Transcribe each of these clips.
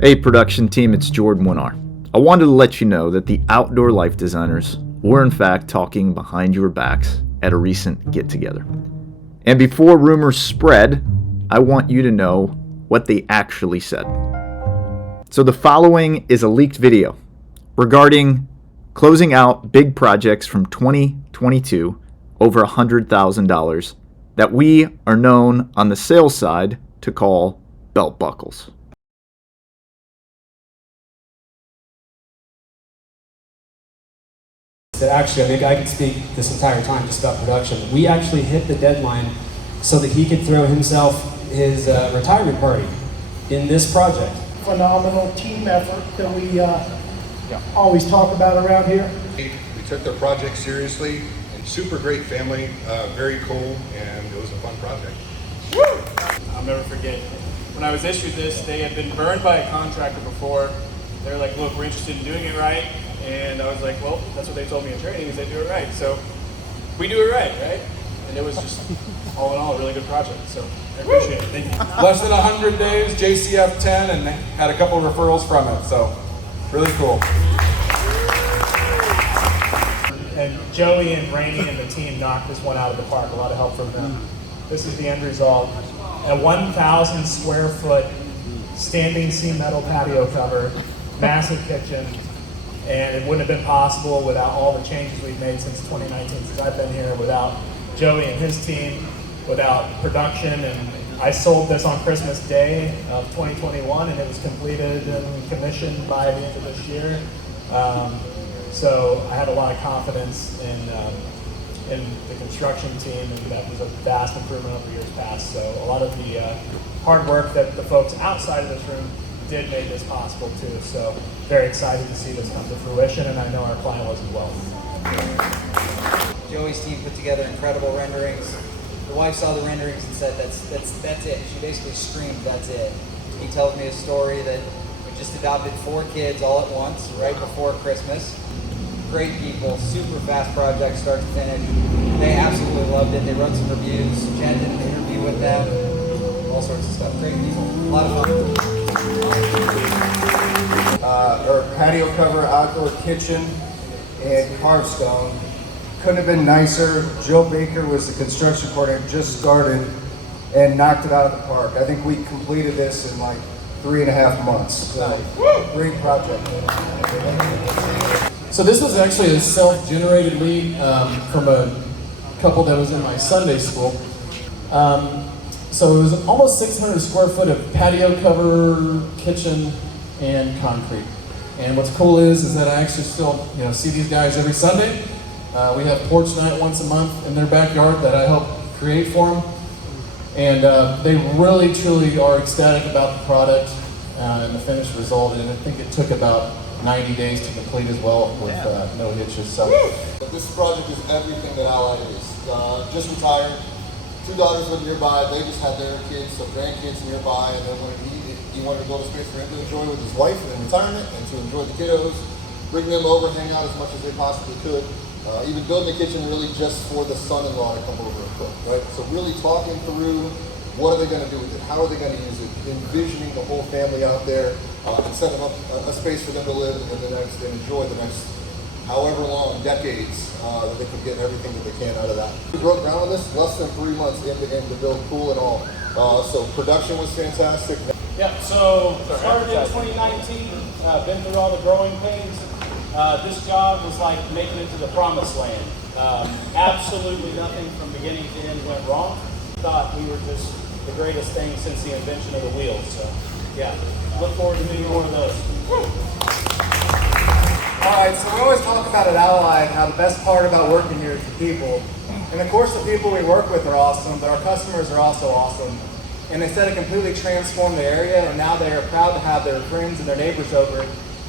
Hey production team, it's Jordan Winnar. I wanted to let you know that the Outdoor Life Designers were in fact talking behind your backs at a recent get-together. And before rumors spread, I want you to know what they actually said. So the following is a leaked video regarding closing out big projects from 2022 over $100,000 that we are known on the sales side to call belt buckles. That actually, I think I could speak this entire time just about production. We actually hit the deadline so that he could throw himself his retirement party in this project. Phenomenal team effort that we always talk about around here. We took their project seriously, and super great family, very cool, and it was a fun project. I'll never forget, when I was issued this, they had been burned by a contractor before. They were like, look, we're interested in doing it right. And I was like, well, that's what they told me in training, is they do it right. So we do it right? And it was just, all in all, a really good project. So I appreciate it. Thank you. Less than 100 days, JCF 10, and had a couple referrals from it. So really cool. And Joey and Rainey and the team knocked this one out of the park. A lot of help from them. This is the end result. A 1,000 square foot standing seam metal patio cover, massive kitchen. And it wouldn't have been possible without all the changes we've made since 2019, since I've been here, without Joey and his team, without production. And I sold this on Christmas Day of 2021, and it was completed and commissioned by the end of this year. So I have a lot of confidence in the construction team, and that was a vast improvement over years past. So a lot of the hard work that the folks outside of this room did make this possible too. So very excited to see this come to fruition, and I know our client was as well. Joey's team put together incredible renderings. The wife saw the renderings and said, that's it. She basically screamed, that's it. He tells me a story that we just adopted 4 kids all at once, right before Christmas. Great people, super fast project, start to finish. They absolutely loved it. They wrote some reviews. Jen did an interview with them. All sorts of stuff. Great people. A lot of fun. Our patio cover, outdoor kitchen, and carved stone. Couldn't have been nicer. Joe Baker was the construction coordinator, just started and knocked it out of the park. I think we completed this in like 3.5 months. So, great project. So this was actually a self-generated lead from a couple that was in my Sunday school. So it was almost 600 square foot of patio cover, kitchen, and concrete. And what's cool is that I actually still see these guys every Sunday. We have porch night once a month in their backyard that I help create for them. And they really, truly are ecstatic about the product and the finished result. And I think it took about 90 days to complete as well with no hitches. So This project is everything that Allied is. Just retired. 2 daughters live nearby. They just had their kids, so grandkids nearby, and then when he wanted to build a space for him to enjoy with his wife in retirement and to enjoy the kiddos, bring them over, hang out as much as they possibly could. Even building a kitchen really just for the son-in-law to come over and cook, right? So really talking through what are they going to do with it, how are they going to use it, envisioning the whole family out there, and setting up a space for them to live in the next and enjoy the next however long, decades, that they can get everything that they can out of that. We broke ground on this less than 3 months into build, pool and all. So production was fantastic. Yeah, so started in 2019, been through all the growing pains. This job was like making it to the promised land. Absolutely nothing from beginning to end went wrong. Thought we were just the greatest thing since the invention of the wheels. So yeah, look forward to many more of those. All right, so we always talk about at Allied how the best part about working here is the people. And of course the people we work with are awesome, but our customers are also awesome. And they said it completely transformed the area, and now they are proud to have their friends and their neighbors over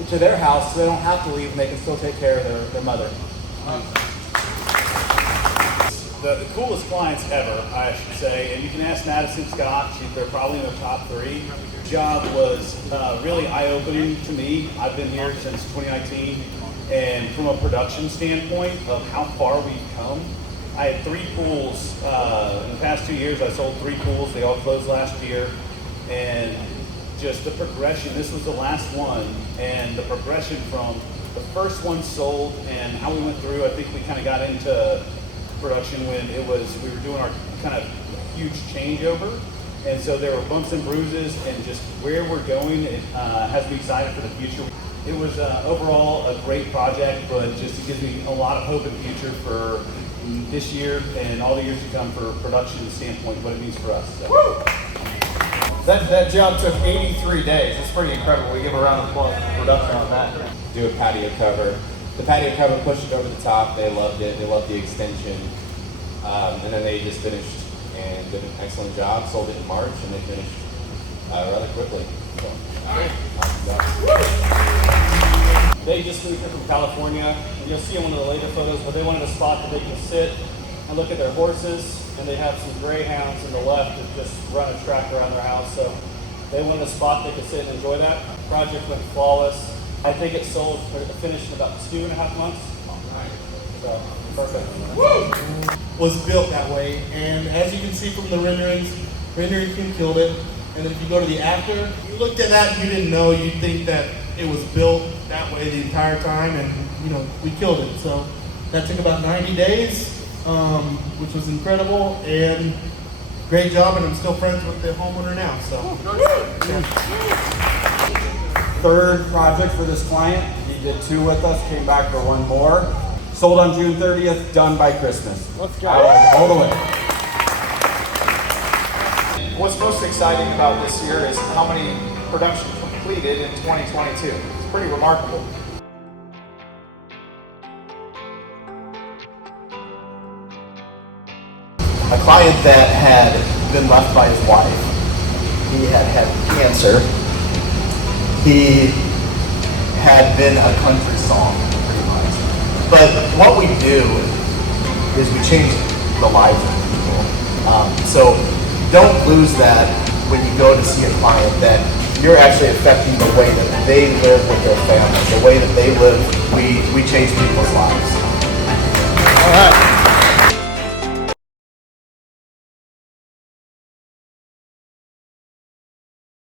to their house so they don't have to leave and they can still take care of their mother. The coolest clients ever, I should say, and you can ask Madison Scott, they're probably in the top 3. The job was really eye-opening to me. I've been here since 2019, and from a production standpoint of how far we've come, I had 3 pools. In the past 2 years, I sold 3 pools. They all closed last year, and just the progression. This was the last one, and the progression from the first one sold and how we went through. I think we kind of got into production when we were doing our kind of huge changeover, and so there were bumps and bruises, and just where we're going, it has me excited for the future. It was overall a great project, but just it gives me a lot of hope in the future for this year and all the years to come for production standpoint, what it means for us. So. That job took 83 days. It's pretty incredible. We give a round of applause for production on that. Do a patio cover. The patio cover pushed it over the top. They loved it. They loved the extension. And then they just finished and did an excellent job. Sold it in March, and they finished rather quickly. So, They just moved here from California, and you'll see in one of the later photos, but they wanted a spot that they can sit and look at their horses, and they have some greyhounds in the left that just run a track around their house, so they wanted a spot they could sit and enjoy that. Project went flawless. I think it sold, finished in about 2.5 months. So, perfect. Was built that way, and as you can see from the rendering team killed it. And then if you go to the after, you looked at that and you didn't know, you'd think that it was built that way the entire time, and we killed it. So that took about 90 days, which was incredible, and great job, and I'm still friends with the homeowner now. So Third project for this client. He did 2 with us, came back for 1 more. Sold on June 30th, done by Christmas. Let's go. All the way. What's most exciting about this year is how many production completed in 2022. It's pretty remarkable. A client that had been left by his wife. He had had cancer. He had been a country song, pretty much. But what we do is we change the lives of people. So don't lose that when you go to see a client, that you're actually affecting the way that they live with their family, the way that they live. We change people's lives.